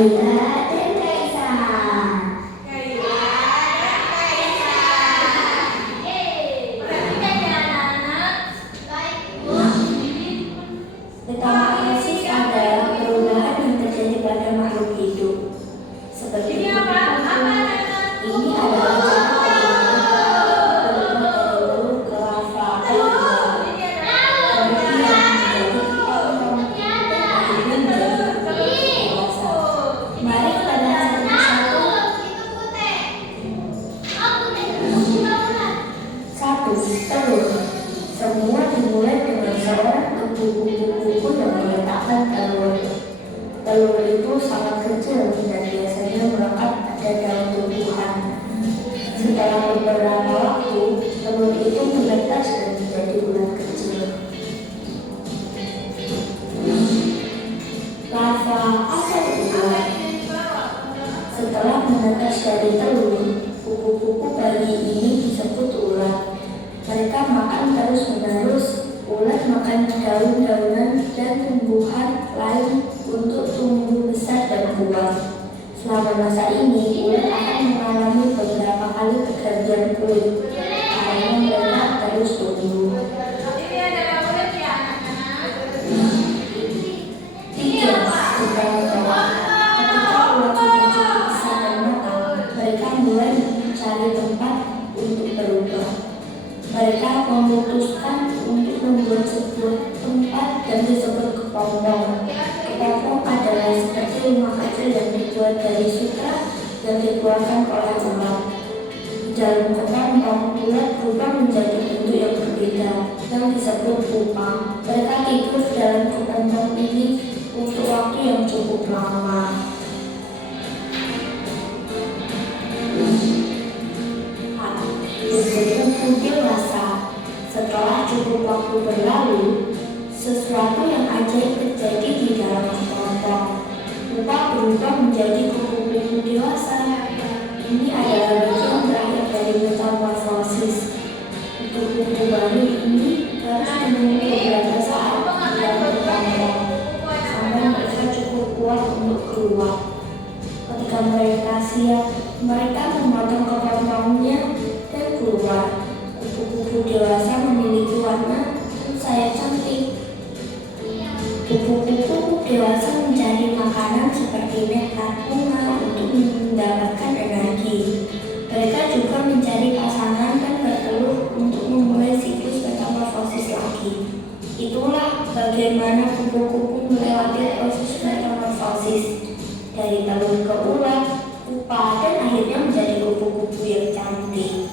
Kaila dan Kaisar. Kaila dan Kaisar. Perhatikan ya anak-anak. Baik, Ibu. Metamorfosis adalah perubahan yang terjadi pada makhluk hidup. Seperti Ini apa? Apa anak-anak? ini adalah cara berubah dari telur ke larva atau Ini adalah kemudian menjadi kepompong dan akhirnya menjadi kupu-kupu dewasa. Mari kita lihat satu persatu. 1. Telur. Semua dimulai dengan seorang kupu-kupu yang meletakkan telur. Telur itu sangat kecil dan biasanya melekat pada daun tumbuhan. Setelah beberapa waktu, telur itu menetas dan menjadi ulat kecil. Larva atau ulat. Setelah menetas dari telur, kupu-kupu bayi ini disebut ulat. Mereka makan terus-menerus. Ulat makan daun-daunan dan tumbuhan lain untuk tumbuh besar dan kuat. Selama masa ini, ulat akan mengalami beberapa kali pergantian kulit karena mereka terus tumbuh. Ini adalah ulat ya anak-anak. 3. Tukang telur. Ketika ulat sudah cukup besar dan matang, mereka mulai mencari tempat untuk berubah. Mereka memutuskan untuk membuat sebuah tempat yang disebut kepompong. Kepompong adalah seperti rumah kecil yang dibuat dari sutra yang dikeluarkan oleh ulat. Di dalam kepompong, ulat berubah menjadi bentuk yang berbeda yang disebut pupa. Mereka tidur dalam kepompong ini untuk waktu yang cukup lama. Kupu-kupu dewasa. Setelah cukup waktu berlalu, sesuatu yang ajaib terjadi di dalam kepompong. Pupa berubah menjadi kupu-kupu dewasa. Ini adalah bagian terakhir dari metamorfosis. Kupu-kupu baru ini harus menunggu beberapa saat di dalam kepompong sampai mereka cukup kuat untuk keluar. Ketika mereka siap, mereka memotong kepompongnya dan keluar. Kupu-kupu dewasa memiliki warna dan sayap cantik. Kupu-kupu dewasa mencari makanan seperti nektar bunga untuk mendapatkan energi. Mereka juga mencari pasangan dan bertelur untuk memulai siklus metamorfosis lagi. Itulah bagaimana kupu-kupu melewati proses metamorfosis dari telur ke ulat, pupa, dan akhirnya menjadi kupu-kupu yang cantik.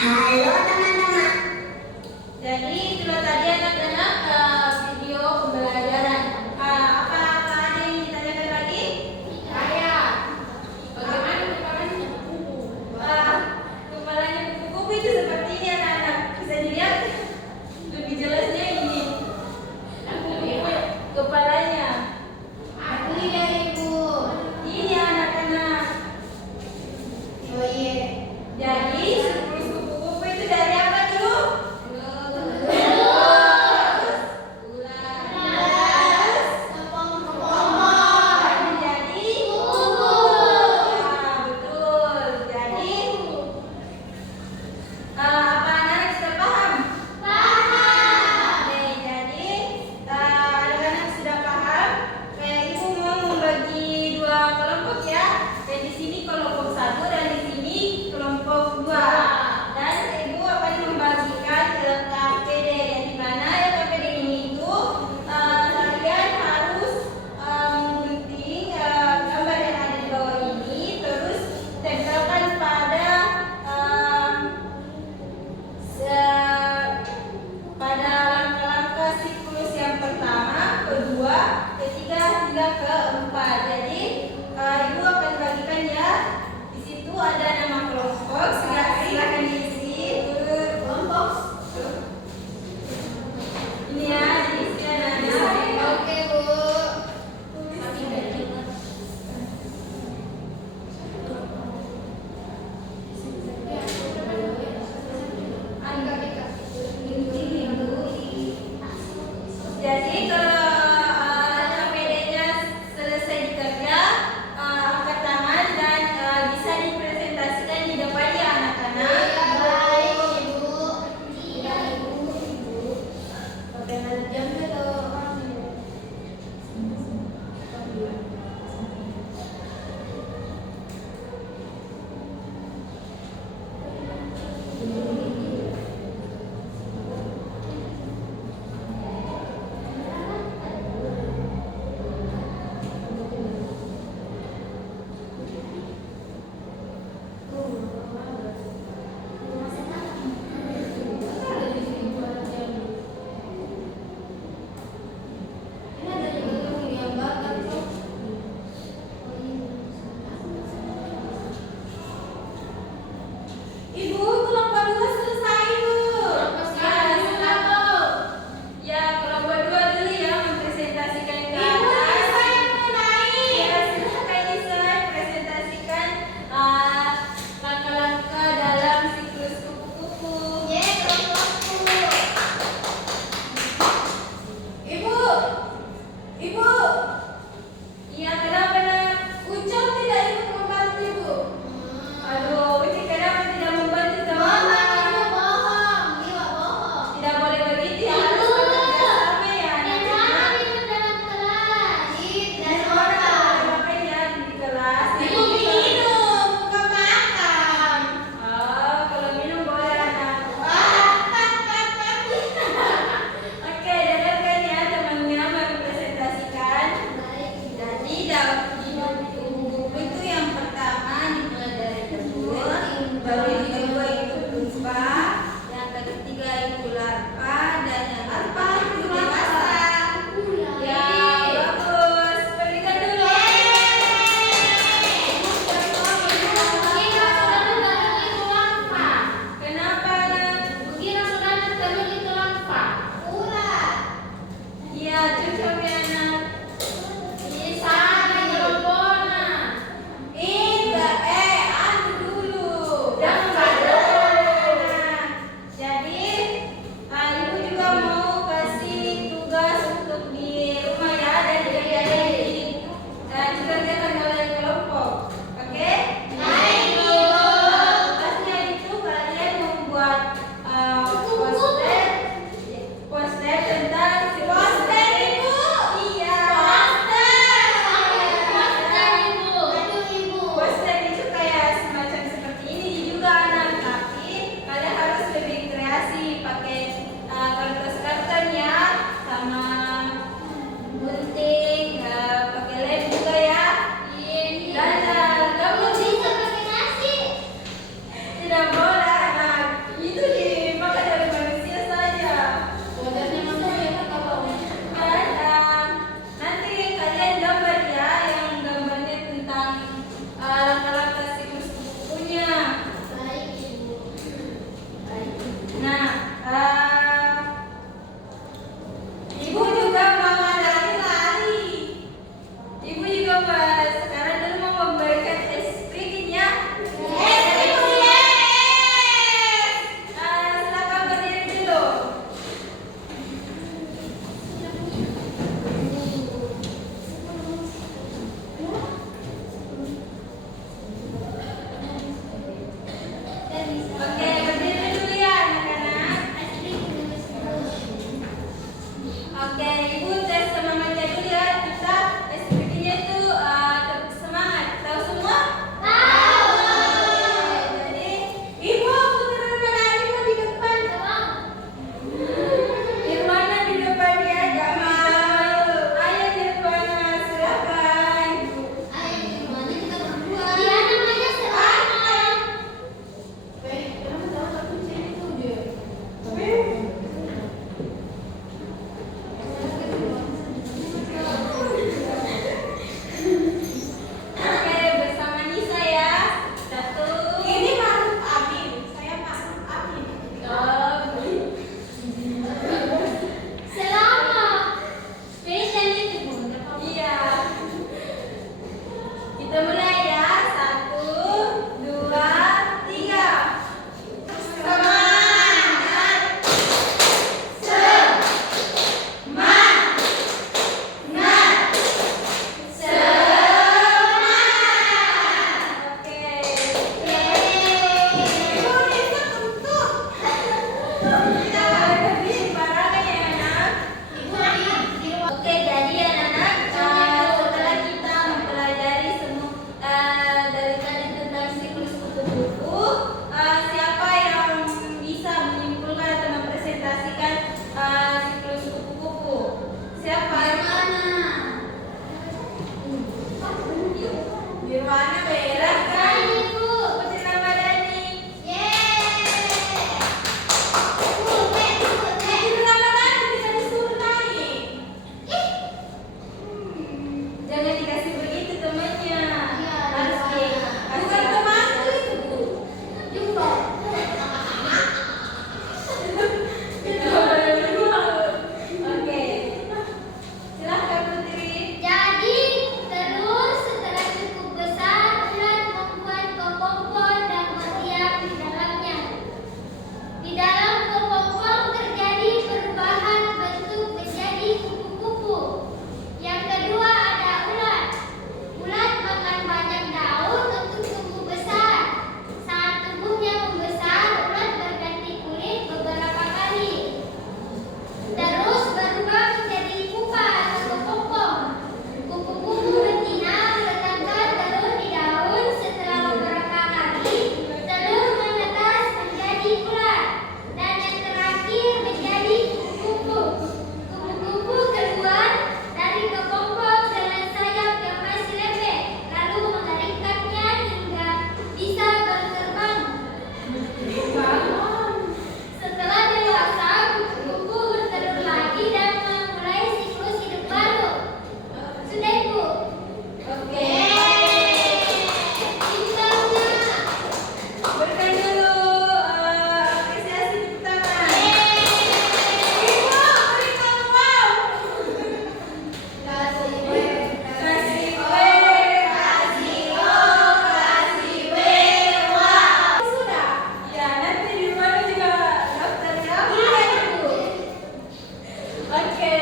Halo teman-teman. Jadi itulah tadi anak-anak video pembelajaran. Apa ada yang ditanyakan lagi? Saya. Bagaimana kepalanya kupu-kupu? Kepalanya kupu-kupu itu seperti ini anak-anak. Bisa dilihat lebih jelasnya ini. Kepalanya. Aku lihat Ibu. Ini anak-anak. Oh iya. Jadi siklus kupu-kupu itu dari apa dulu? Oke.